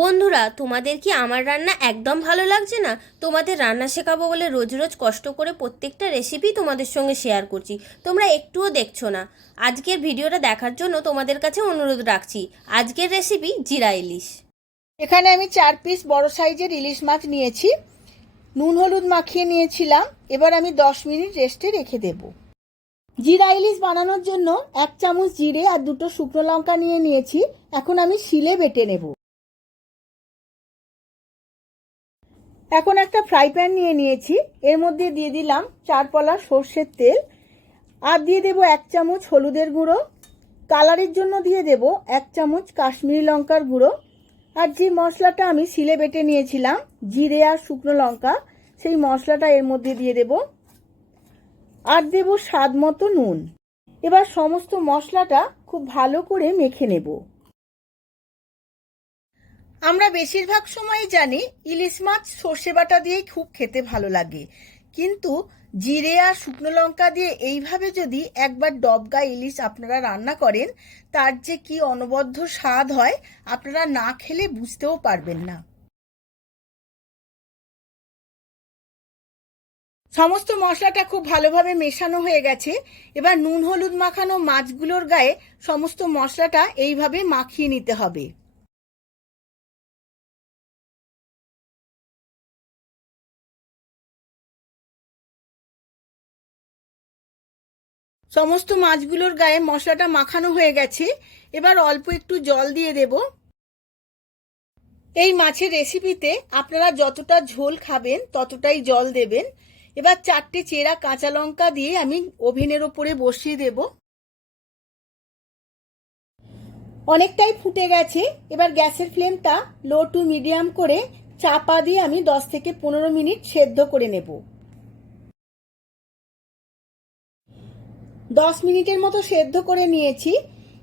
বন্ধুরা, তোমাদের কি আমার রান্না একদম ভালো লাগছে না? তোমাদের রান্না শেখাবো বলে রোজ রোজ কষ্ট করে প্রত্যেকটা রেসিপি তোমাদের সঙ্গে শেয়ার করছি, তোমরা একটুও দেখছো না। আজকের ভিডিওটা দেখার জন্য তোমাদের কাছে অনুরোধ রাখছি। আজকের রেসিপি জিরা ইলিশ। এখানে আমি 4 পিস বড় সাইজের ইলিশ মাছ নিয়েছি, নুন হলুদ মাখিয়ে নিয়েছিলাম। এবার আমি 10 মিনিট রেস্টে রেখে দেব। জিরা ইলিশ বানানোর জন্য 1 চামচ জিরে আর 2টো শুকনো লঙ্কা নিয়ে নিয়েছি। এখন আমি শিলে বেটে নেব। এখন একটা ফ্রাই প্যান নিয়ে নিয়েছি, এর মধ্যে দিয়ে দিলাম 4 পলা সর্ষের তেল, আর দিয়ে দেব 1 চামচ হলুদের গুঁড়ো। কালারের জন্য দিয়ে দেব 1 চামচ কাশ্মীরি লঙ্কার গুঁড়ো। আর যে মশলাটা আমি শিলে বেটে নিয়েছিলাম, জিরে আর শুকনো লঙ্কা, সেই মশলাটা এর মধ্যে দিয়ে দেব। আর দেব স্বাদ মতো নুন। এবার সমস্ত মশলাটা খুব ভালো করে মেখে নেব। আমরা বেশিরভাগ সময়ই জানি ইলিশ মাছ সর্ষে বাটা দিয়েই খুব খেতে ভালো লাগে, কিন্তু জিরে আর শুকনো লঙ্কা দিয়ে এইভাবে যদি একবার ডবগা ইলিশ আপনারা রান্না করেন, তার যে কি অনবদ্য স্বাদ হয় আপনারা না খেলে বুঝতেও পারবেন না। সমস্ত মশলাটা খুব ভালোভাবে মেশানো হয়ে গেছে। এবার নুন হলুদ মাখানো মাছগুলোর গায়ে সমস্ত মশলাটা এইভাবে মাখিয়ে নিতে হবে। সমস্ত মাছগুলোর গায়ে মশলাটা মাখানো হয়ে গেছে। এবার অল্প একটু জল দিয়ে দেব। এই মাছের রেসিপিতে আপনারা যতটা ঝোল খাবেন ততটাই জল দেবেন। এবার 4টে চেরা কাঁচা লঙ্কা দিয়ে আমি ওভেনের ওপরে বসিয়ে দেব। অনেকটাই ফুটে গেছে। এবার গ্যাসের ফ্লেমটা লো টু মিডিয়াম করে চাপা দিয়ে আমি 10 থেকে 15 মিনিট সেদ্ধ করে নেব। 10 মিনিটের মতো সেদ্ধ করে নিয়েছি।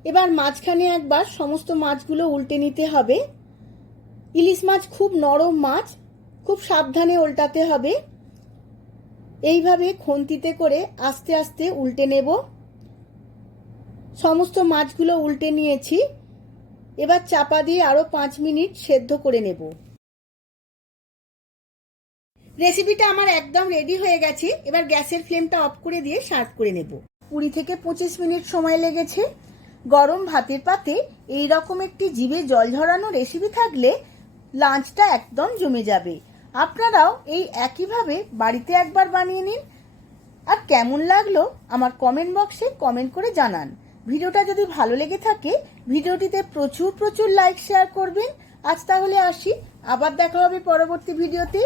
এবার মাঝখানে একবার সমস্ত মাছগুলো উল্টে নিতে হবে। ইলিশ মাছ খুব নরম মাছ, খুব সাবধানে উল্টাতে হবে। এইভাবে খুন্তিতে করে আস্তে আস্তে উল্টে নেব। সমস্ত মাছগুলো উল্টে নিয়েছি। এবার চাপা দিয়ে আরো 5 মিনিট সেদ্ধ করে নেব। রেসিপিটা আমার একদম রেডি হয়ে গেছে। এবার গ্যাসের ফ্লেমটা অফ করে দিয়ে সার্ভ করে নেব। 20 থেকে 25 মিনিট সময় লেগেছে। গরম ভাতের পাতে এই রকম একটি জিভে জল ঝরানো রেসিপি থাকলে লাঞ্চটা একদম জমে যাবে। আপনারাও এই একইভাবে বাড়িতে একবার বানিয়ে নিন। আর কেমন লাগলো আমার কমেন্ট বক্সে কমেন্ট করে জানান। ভিডিওটা যদি ভালো লেগে থাকে ভিডিওটিতে প্রচুর লাইক শেয়ার করবেন। আজ তাহলে আসি, আবার দেখা হবে পরবর্তী ভিডিওতে।